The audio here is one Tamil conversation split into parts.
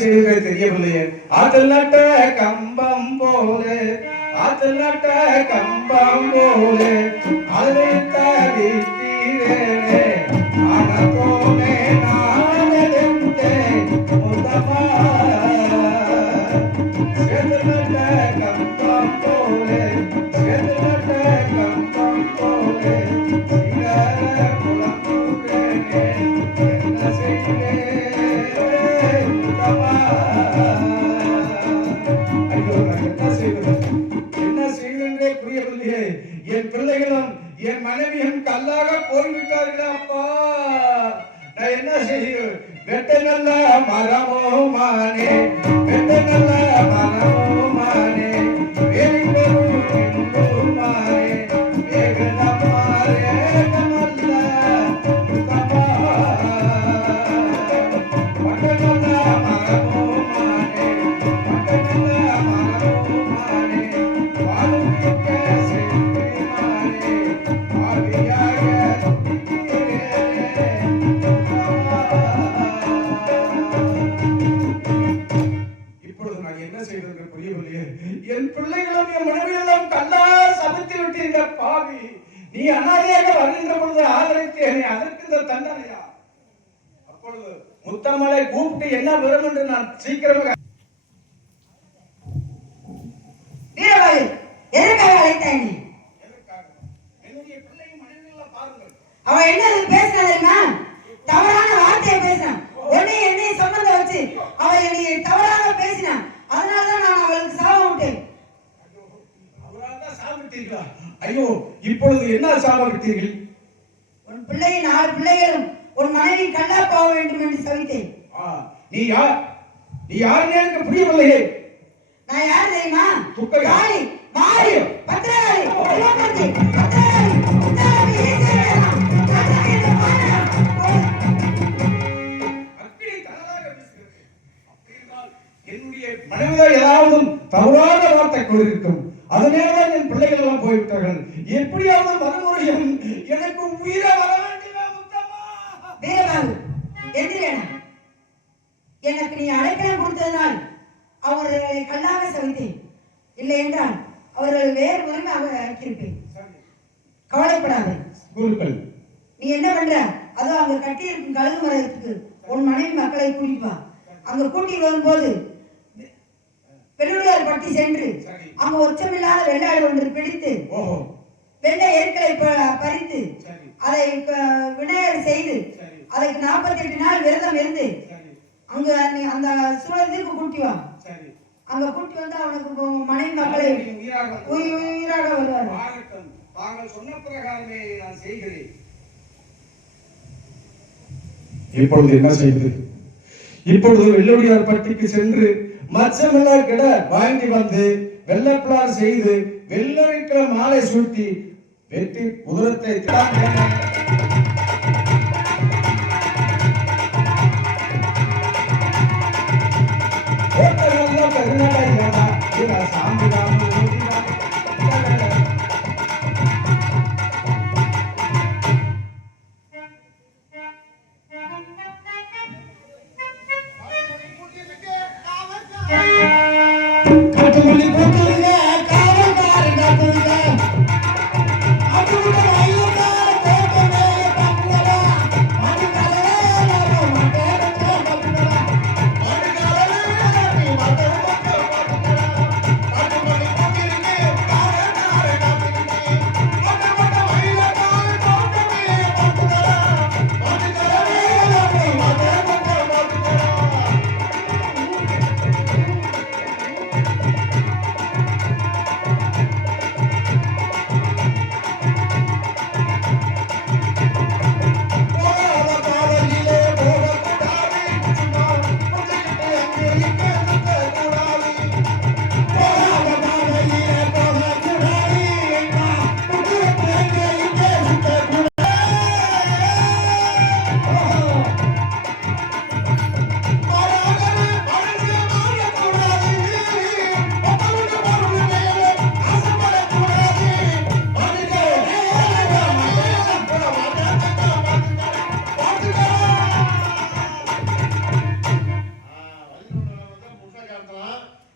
தெரியவில்லையே. ஆற்றல் நட்ட கம்பம் போல, ஆற்றல் நட்ட கம்பம் போல அழைத்த வீட்டிலே அனத்தோனே நானெடுத்தே முதமா சேது நட்ட கம்பம் போல, சேது நட்ட கம்பம் போல சிங்கார குளம்புறேனே என்ன செய்வே முதமா. ஐயோ, நான் என்ன செய்வது, என்ன செய்வதென்றே புரியவில்லையே. என் பிள்ளைகளும் என் மனைவியும் கல்லாக போய்விட்டார்களே அப்பா. நான் என்ன செய்யும்? வெட்ட நல்ல மரமோ மானே, வெட்ட நல்ல மரமோ மானே, வேறுபெரும் மானே, வேகனமாரே நல்ல உத்தமா. வட்ட நல்ல மரமோ மானே, வட்ட நல்ல மரமோ மானே, வாழுமிக்க செல்வி மானே, ஆவியாக இப்பொழுது நான் என்ன செய்வது புரியவில்லையே. என் பிள்ளைகளும் என் மனைவியெல்லாம் கல்லா சமைத்து விட்டீங்க பாவி. நீ அனாதையாக வருகின்ற பொழுது ஆதரித்தேனே, அதற்கு இந்த தண்டனையா? அப்பொழுது முத்தமலை கூப்பிட்டு என்ன வரும் என்று நான் சீக்கிரமாக வீரபாகு எதற்காக அழைத்தாய் நீ? என்னுடைய பிள்ளையும் மனைவியெல்லாம் பாருங்கள். அவன் என்ன பேசினா தெரியுமா? தவறான வார்த்தையை பேசினான். என்னை சம்பந்தம் வச்சு அவன் என்னை தவறாக பேசினான். அதனாலதான் நான் அவளுக்கு சாபம் விட்டேன். அவரால் சாப்பிட்டீர்களா? ஐயோ, இப்பொழுது என்ன சாப்பிட்டீர்கள்? உன் பிள்ளையின் 4 பிள்ளைகளும் உன் மனைவி கல்லா போக வேண்டும் என்று சவித்தேன். நீ யார்? நீ யாருன்னு எனக்கு புரியவில்லையே. நான் யார் தெரியுமா? துக்ககாரி, மாரி, பத்திரகாரி, பத்திரகாரி, பத்திரகாரி, பத்திரகாரி ஈஸ்வரனா, பத்திரகாரி மானா. அக்கினி தனதாக பேசுகிறது. அப்படி என்றால் என்னுடைய மனைவிதான் ஏதாவது தவறான வார்த்தை கூறியிருக்கும். அதனால்தான் என் பிள்ளைகள் எல்லாம் போய்விட்டார்கள். எப்படியாவது மறுமுறையும் எனக்கு உயிர வர வேண்டுமா முத்தம்மா? வீரபாகு எந்திரேனா, எனக்கு நீ அழைக்கலாம் கொடுத்ததனால் அவர்களை கல்லாக சவித்தேன். இல்லை என்றால் அவர்கள் வேறு முறையாக ஆக்கியிருப்பேன். கவலைப்படாதே குருக்கள். நீ என்ன பண்ற? அதோ அங்க கட்டி இருக்கும் கழுகு மரத்துக்கு உன் மனைவி மக்களை கூட்டிட்டு வா. அங்க கூட்டிட்டு வரும்போது பெருடையார் பட்டி சென்று அங்க ஒச்சமில்லாத வெள்ளாடு ஒன்று பிடித்து வெள்ளை எருக்களை பறித்து அதை விநாயகர் செய்து அதற்கு 48 நாள் விரதம் இருந்து அங்க அந்த சூழலுக்கு கூட்டி வா. அங்க கூட்டி வந்து அவனுக்கு மனைவி மக்களை உயிராக வருவார். தாங்கள் சொன்ன பிரகாரமே நான் செய்கிறேன். இப்பொழுது என்ன செய்வது? இப்பொழுது வெள்ளோடியார் பட்டிக்கு சென்று மச்சமெல்லாம் கிட வாங்கி வந்து வெள்ளப்பிளார் செய்து வெள்ளரிக்கிற மாலை சூட்டி வெட்டி உதரத்தை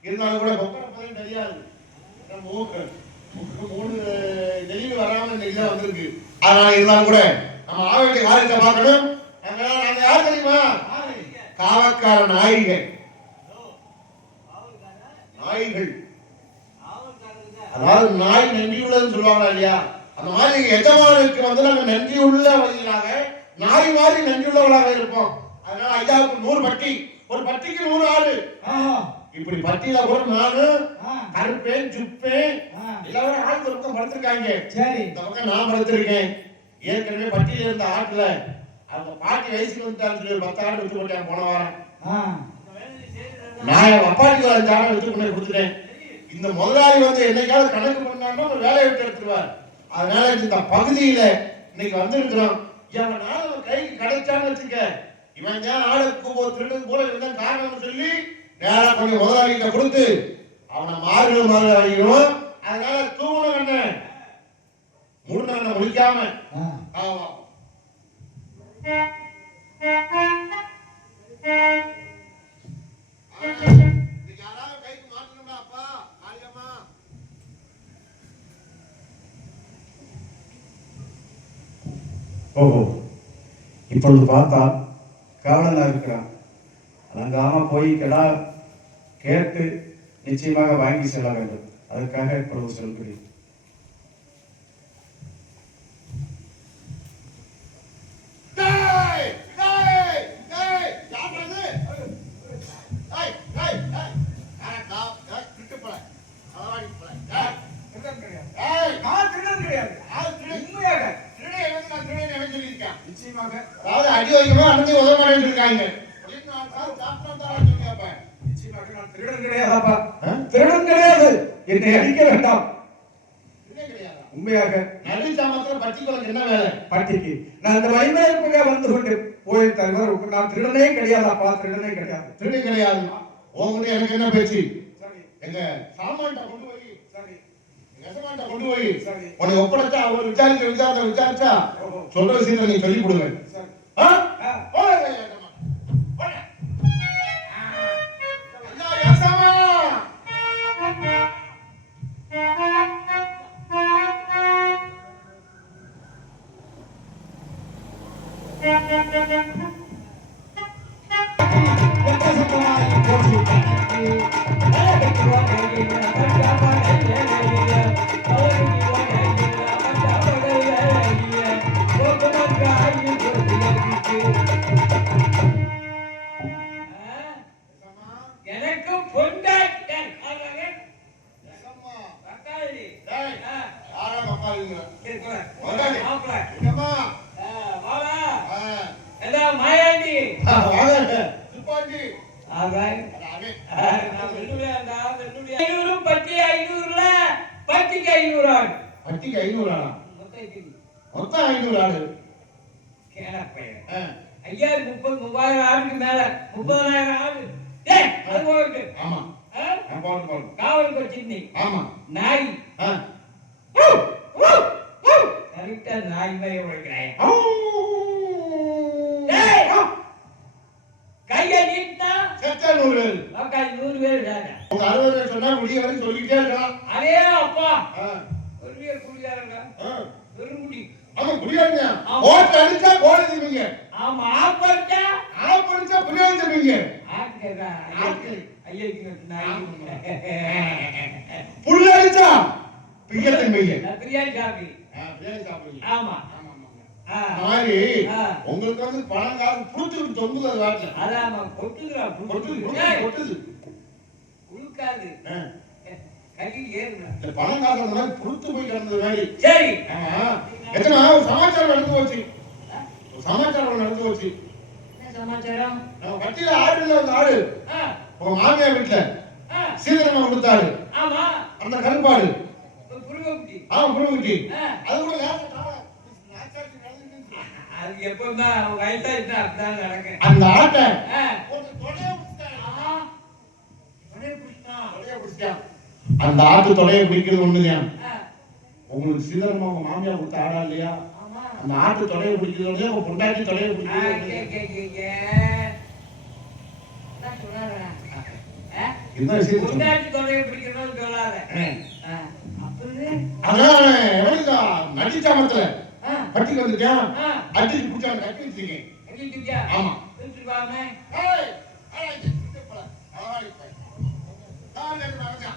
இருந்தாலும் கூட கொப்பரை தெரியாது. மூக்கு 3 டெலிவரி வராம இன்னைக்கு தான் வந்திருக்கு. அதனால இருந்தாலும் கூட நம்ம ஆக வேண்டிய காரியத்தை பார்க்கணும். நாங்க யார் தெரியுமா? காவக்கார நாய்கள். நாய்கள் அதாவது நாய் நன்றி உள்ளதுன்னு சொல்லுவாங்க இல்லையா? அந்த மாதிரி எஜமானுக்கு வந்து நாங்க நன்றி உள்ளவர்களாக நாய் மாதிரி நன்றி உள்ளவர்களாக இருப்போம். அதனால ஐயாவுக்கு 100 பட்டி, ஒரு பட்டிக்கு 100 ஆடு. இப்படி பட்டியில கூட நானு கருப்பேன் சுப்பேன் எல்லாரும் ஆள் ஒரு பக்கம் படுத்திருக்காங்க. சரி, இந்த பக்கம் நான் படுத்திருக்கேன். ஏற்கனவே பட்டியில இருந்த ஆட்டுல அவங்க பாட்டி வயசுக்கு வந்துட்டான்னு சொல்லி ஒரு 10 ஆடு விட்டு போட்டாங்க போன வாரம். நான் என் அப்பாட்டிக்கு ஒரு 5 ஆடு விட்டு கொண்டு கொடுத்துட்டேன். இந்த முதலாளி வந்து என்னைக்காவது கணக்கு பண்ணாலும் ஒரு வேலையை விட்டு எடுத்துருவார். அதனால இந்த பகுதியில இன்னைக்கு வந்திருக்கிறோம். இவனால கைக்கு கிடைச்சான்னு வச்சுக்க, இவன் ஏன் ஆடு திருடு போல இருந்தான் காரணம்னு சொல்லி நேரா கொஞ்சம் முதலாளிகிட்ட கொடுத்து அவனை மாறுகள் அடிக்கணும். அதனால தூங்கணும் என்ன முழுன என்ன முடிக்காம ஆமா ஓஹோ, இப்பொழுது பார்த்தா காவலனா இருக்கிறான். அலங்காம போய் கேட்டு நிச்சயமாக வாங்கி செல்ல வேண்டும். அதுக்காக இப்பொழுது சொல்கிறேன். அடி வைக்கணும் அண்ணி உதவ மாட்டேன்னு இருக்காங்க. திருடன் கிடையாது, என்னை அடிக்க வேண்டாம். உண்மையாக நல்ல சாமத்துல பட்டிக்கு என்ன வேலை? பட்டிக்கு நான் இந்த வழிமுறைக்குள்ளே வந்து கொண்டு போய் தருவார். நான் திருடனே கிடையாதாப்பா, திருடனே கிடையாது. திருடி கிடையாது. உங்ககிட்ட எனக்கு என்ன பேச்சு? எங்க சாமான்ட்ட கொண்டு போய் நெசமான்ட்ட கொண்டு போய் உன்னை ஒப்படைச்சா அவர் விசாரிச்சா சொல்ற விஷயத்தை நீ சொல்லி கொடுங்க. எனக்கும் பொண்டாட்டன் மாயாண்டி பட்டி 500 பட்டிக்கு 500 ஆடு. பட்டிக்கு 500 ஆடா? மொத்தம் 500 ஆடு. ஐயா 30,000 ஆடுக்கு மேல 30,000 ஆடு. அது போயிட்டு ஆமா காவலுக்கு வச்சிருந்தி. ஆமா நாய் கரெக்டா நாய் மாதிரி உழைக்கிறேன். கையை நீட்டா செத்தா 100 பேர். மக்கா 100 பேர் தானே. உங்க 60 பேர் சொன்னா முடிய வரை சொல்லிட்டே இருக்கலாம். அதே அப்பா பெரிய குடியாரங்க பெருங்குடி. ஆமா குடியாரங்க. ஓட்டு அடிச்சா கோழி திம்பீங்க. ஆமா ஆப்படிச்சா புரியாது திம்பீங்க. ஆட்கடா ஐயக்கு நாய் புள்ள அடிச்சா பிய திம்பீங்க. பிரியாணி சாப்பிடு. பிரியாணி சாப்பிடுங்க. ஆமா மாதிரி உங்களுக்கு வந்து பணம் காசு புடிச்சு தொங்குது அது வாட்ல. அதாமா கொட்டுதுடா கொட்டுது உழுக்காது கட்டி ஏறுடா. இந்த பணம் காசு அந்த மாதிரி புடிச்சு போய் கிடந்தது மாதிரி. சரி ஆமா எத்தனை ஒரு சமாச்சாரம் நடந்து போச்சு. ஒரு சமாச்சாரம் நடந்து போச்சு. என்ன சமாச்சாரம்? நம்ம பட்டியில ஆடு இல்ல அந்த ஆடு உங்க மாமியார் வீட்டுல சீதனமா கொடுத்தாரு. ஆமா அந்த கருப்பாடு புருவக்குட்டி. புருவக்குட்டி அது கூட அது எப்பவுமே அவங்க வயசாயிட்டா அப்படிதான் நடக்கும். அந்த ஆட்டை அந்த ஆட்டு தொடையை பிடிக்கிறது ஒண்ணுதான். உங்களுக்கு சீதனமா உங்க மாமியார் கொடுத்த ஆடா இல்லையா? அந்த ஆட்டு தொடையை பிடிக்கிறது உங்க பொண்டாட்டி தொடையை பிடிக்கிறது. இந்த விஷயத்தை சொல்லு. பொண்டாட்டி தொண்டையை பிடிக்கணும்னு சொல்லாத. ஆ. அப்புறம் அதான் எவனுக்கு நடிச்சாமத்துல ஆ, பட்டிக்கு வந்துட்டேன் ஆ, அடிச்சு பிடிச்சாங்க கட்டி வச்சிருக்கேன். கட்டிட்டு இருக்கியா? ஆமா. எடுத்துட்டு வாமே. ஏய், ஏய், இந்த போல. அழகாடி போய். நான் என்ன நடந்தேன்?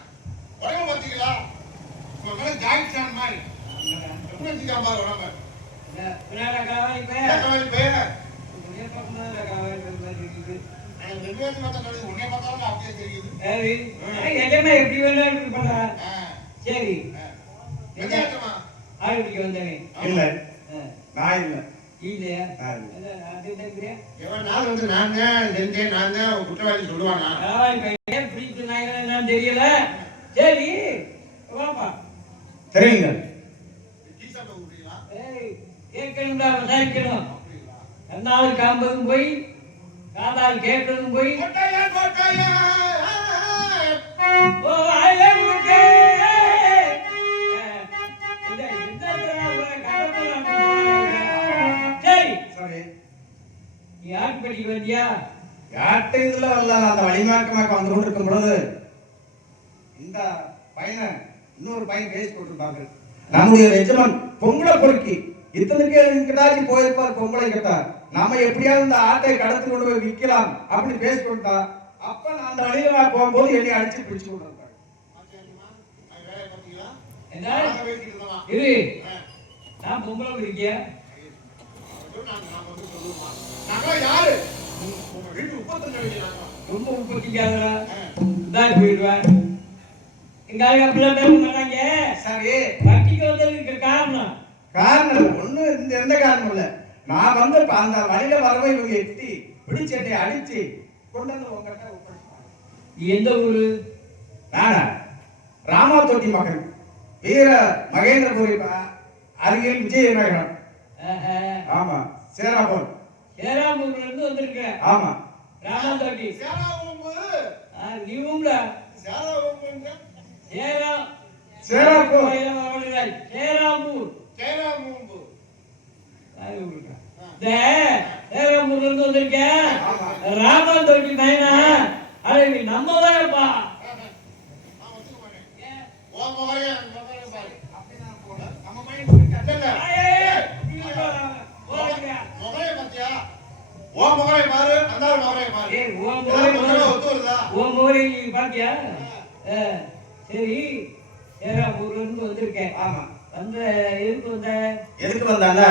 உடம்பு பார்த்தீங்களா? உங்க மேல ஜாயிண்ட் சான் மாதிரி. எப்படி வச்சிருக்கா பாரு உடம்பு. இந்த பின்னாடி காவாய் போய். எத்தனை பேர்? உன்னைய பக்கத்துல காவாய் போய் மாதிரி இருக்குது. எனக்கு ரெண்டு பேருக்கு பார்த்தா தெரியுது. உன்னைய பார்த்தாலும் அப்படியே தெரியுது. சரி. எஜமா எப்படி வேணா இருக்கு போடா. ஆ, சரி. ஆ. வெங்காயத்தம்மா. ஆள் பிடிக்க வந்தவன். இல்ல ஆ, நான் இல்ல இல்லையா? நான் இல்ல. என்ன, அது என்னங்கிறியா? எவன் நாள் வந்து நான் தான் செஞ்சேன், நான் தான் குற்றவாளி சொல்லுவானா? காவாய் பையன் பிடிச்சு நாய்கள் என்னன்னு தெரியல. சரி வாப்பா. சரிங்க டீசர்ட் ஊத்துறீங்களா? ஏய், கேட்கணும்டா, விசாரிக்கணும். அப்படிங்களா? கண்ணால் காண்பதும் போய் காதால் கேட்கறதும் போய் கொட்டாயா, கொட்டாயா. ஓ அழகுக்கே. இந்த சரி, சரி நீ ஆட்டு படிக்க வந்தியா? யார்கிட்ட இதுல வரல நான் அந்த வழிமாக்கமாக வந்து கொண்டிருக்கும் பொழுது இந்த பையனை இன்னொரு பையன் கேஸ் போட்டிருந்தாங்க. நம்முடைய எஜமான் பொங்கலை பொறுக்கி இத்தனைக்கு கிட்டாச்சும் போயிருப்பார் பொங்கலை கிட்ட நாம எப்படியாவது இந்த ஆட்டை கடத்தி கொண்டு போய் விற்கலாம் அப்படின்னு பேசி கொடுத்தா அப்ப நான் அந்த வழியில போகும்போது என்னை அடிச்சு பிடிச்சு கொண்டு வந்தாங்க. ஆச்சரியமா? அது வேலையை பார்த்தீங்களா? என்ன நாங்க பேசிட்டு இருந்தோமா? இரு, ஆ. நான் பொம்பளை பிடிக்கியா? நாங்க வந்து சொல்லுவோமா? நாங்களாம் யாரு? உங்க வீட்டு உப்பத்தஞ்சு வயசு நாங்க. ரொம்ப உற்பத்திக்காதரா தான் போயிடுவேன். எங்க ஆளுங்க அப்படிலாம் பேச மாட்டாங்க. சரி வட்டிக்கு வந்ததுக்கு காரணம் காரணம் இல்ல. ஒண்ணு இந்த எந்த காரணம் இல்ல. நான் வந்து அந்த வழியில வரவே இவங்க எட்டி பிடிச்சட்டை அடிச்சு கொண்டு வந்து உங்ககிட்ட ஒப்படைச்சாங்க. நீ எந்த ஊரு? நானா ராமாத்தோட்டி மகன் வீர மகேந்திரபுரி அருகில் விஜயநகரம். ஆமா சேராபுரம். சேராமூர்ல இருந்து வந்திருக்க. ஆமா ராமாந்தோட்டி. சேராவூம்பு. நீ ஊம்ல சேராவூம்புங்க. சேரா சேராப்பூர். சேராமூர். சேராவூம்பு. சேராமூர்ல இருந்து வந்திருக்கேன். ஆமா. ராமாந்தோட்டி நயனா அதை நீ நம்ம தானப்பா. நான் ஒத்துக்க மாட்டேன். உன் முகரையும் என் முகரையும் பாரு. நம்ம பையன் போயிட்டான். இல்ல, இல்ல. ஓடுங்க. முகரையை பார்த்தியா? உன் முகரையை பாரு, அந்த ஆள் முகரையை பாரு. ஏய், உன் ஏதாவது முகரை முகரை ஒத்து வருதா? உன் முகரை நீ பாத்தியா? சரி, சேராமூர்ல இருந்து வந்திருக்கேன். ஆமா வந்த எதுக்கு வந்த? எதுக்கு வந்தாங்க